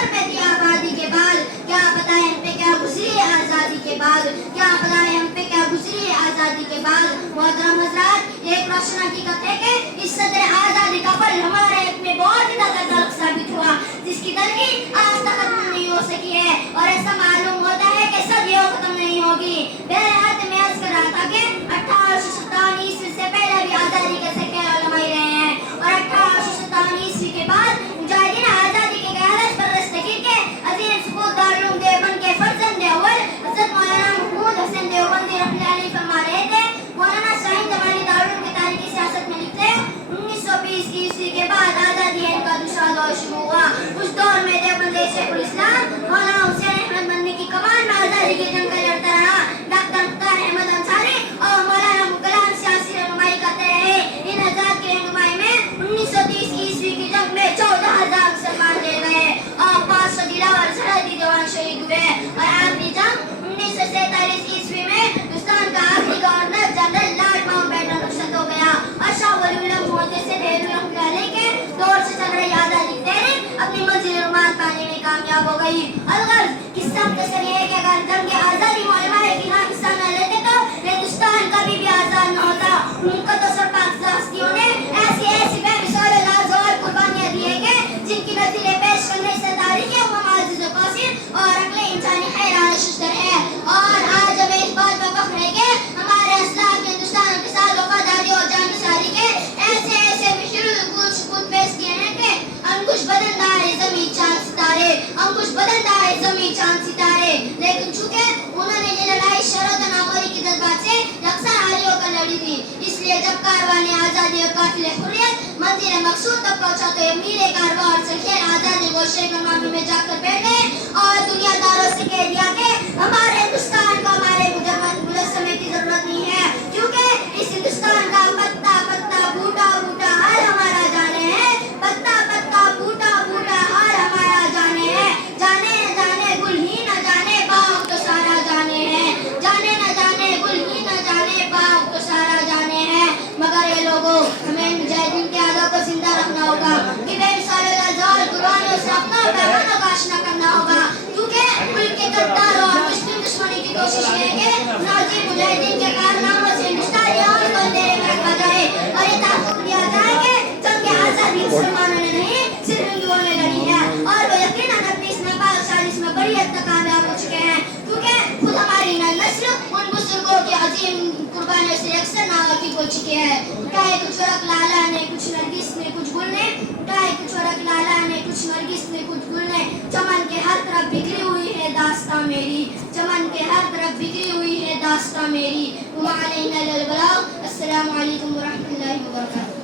سر پہ تھی آبادی کے بعد. کیا پتہ ہے ہم پہ کیا گزری آزادی کے بعد, کیا پتہ ہے ہم پہ کیا گزری آزادی کے بعد. محترم حضرات, ایک روشن حقیقت ہے کہ اس صدر آزادی کا پل ہمارے حق میں بہت ہی دردناک ثابت ہوا, جس کی تلخی آج تک ختم نہیں ہو سکی ہے, اور ایسا معلوم ہوتا ہے کہ صدیوں ختم نہیں ہوگی. بہرحال میں عرض کر رہا تھا کہ 1857 عیسوی سے پہلے بھی آزادی کے سکے علماء رہے ہیں, اور 1857 عیسوی کے بعد مجاہدین آزادی کے قیادت پر دستگیر کے عظیم سپوت دارالعلوم دیوبند کے فرزند اول حضرت مولانا محمود حسین دیوبندی رحمۃ اللہ علیہ فرما رہے تھے. مولانا شاہین جمالی دارالعلوم کے تاریخی سیاست میں لکھتے ہیں 1920 عیسوی کے بعد آزادی ہند کا دوسرا دور شروع ہوا. اس دور میں دیوبند شیخ الاسلام مولانا حسین احمد مدنی کی کمان میں آزادی کی جنگ لڑتا رہا. ڈاکٹر مختار احمد انصاری اور مولانا کلام سیاسی رہنمائی کرتے رہے. ان حضرات کی رہنمائی میں 1930 عیسوی کی جنگ میں 14,000 مسلمان لے گئے اور 500 دلاور سرحدی جوان شہید ہوئے. اور آخری جنگ 1947 عیسوی میں ہندوستان کا آخری governor general Lord Mountbatten رخصت ہو گیا, اور شاہ ولی اللہ محدث سے دہلوی رحمۃ اللہ علیہ کے دور سے چل رہی آزادی کی تحریک اپنی منزل رمان پانے میں کامیاب ہو گئی. الغرض قصہ مختصر یہ ہے کہ اگر جنگ آزادی میں علماء کرام حصہ نہ لیتے تو ہندوستان کبھی بھی آزاد نہ ہوتا. مقدس اور پاک ہستیوں نے ایسی بے مثال لازوال قربانیاں دی ہیں کہ جن کی نظیریں پیش کرنے سے تاریخی و معزز و قاصر اور عقل انسانی حیران ششدر ہے. اور آج ہمیں اس بات پر فخر ہے کہ ہمارے اسلاف نے ہندوستان کے ساتھ وفاداری اور جانثاری کے ایسے مشرو سپوت پیش کیے ہیں کہ انگوش بدن دائے زمین چاند ستارے, انگوش بدن دائے زمین چاند ستارے. لیکن چونکہ انہوں نے یہ لڑائی شرط و ناموری کے جذبات سے یکساں حالی ہو کر لڑی تھی, اس لیے جب کاروان آزادی اور قافلے حریت منزل مقصود تک پہنچا تو امیر کارواں اور سرخیر آزادی گوشے گمامی میں جا کر بیٹھ گئے اور دنیا داروں سے کہہ دیا کہ ہمارے ہندوستان کو ہمارے مجسمے کی ضرورت نہیں ہے, کیونکہ اس ہندوستان کا پتا پتا بوٹا بوٹا حال ہمارا جانے ہے. پتا پتا بوٹا بوٹا حال ہمارا جانے ہے. جانے نہ جانے گل ہی نہ جانے باغ تو سارا جانے ہے. جانے نہ جانے گل ہی نہ جانے باغ تو سارا جانے ہے. مگر یہ لوگوں ہمیں مجاہدین کے آداب کو زندہ رکھنا ہوگا کہ بے مثال لازوال قربانیوں سے اپنا پیغاموں کا آشنا کرنا ہوگا, کیونکہ ملک کے غداروں اور مسلم دشمنی کی کوشش یہ ہے کہ نازی مجاہدین کے کارناموں سے ہندوستانیوں کو اندھیرے میں رکھا جائے اور یہ تحقق دیا جائے کہ جنگ آزادی مسلمانوں نے نہیں صرف ہندوؤں نے لڑی ہے, اور وہ یقیناً اپنی اس ناپاک سازش میں بڑی حد تک کامیاب ہو چکے ہیں, کیونکہ خود ہماری نسل ان بزرگوں کی عظیم قربانیوں سے اکثر ناواقف ہو چکی ہے. اٹھائے کچھ ورق لالا نے کچھ نرگس نے کچھ گل نے, اٹھائے کچھ ورق لالا نے کچھ نرگس نے کچھ گل نے, چمن کے ہر طرف بکھری ہوئی ہے داستاں میری, چمن کے ہر طرف بکھری ہوئی ہے داستاں میری. وما علینا الا البلاغ. السلام علیکم ورحمۃ اللہ وبرکاتہ.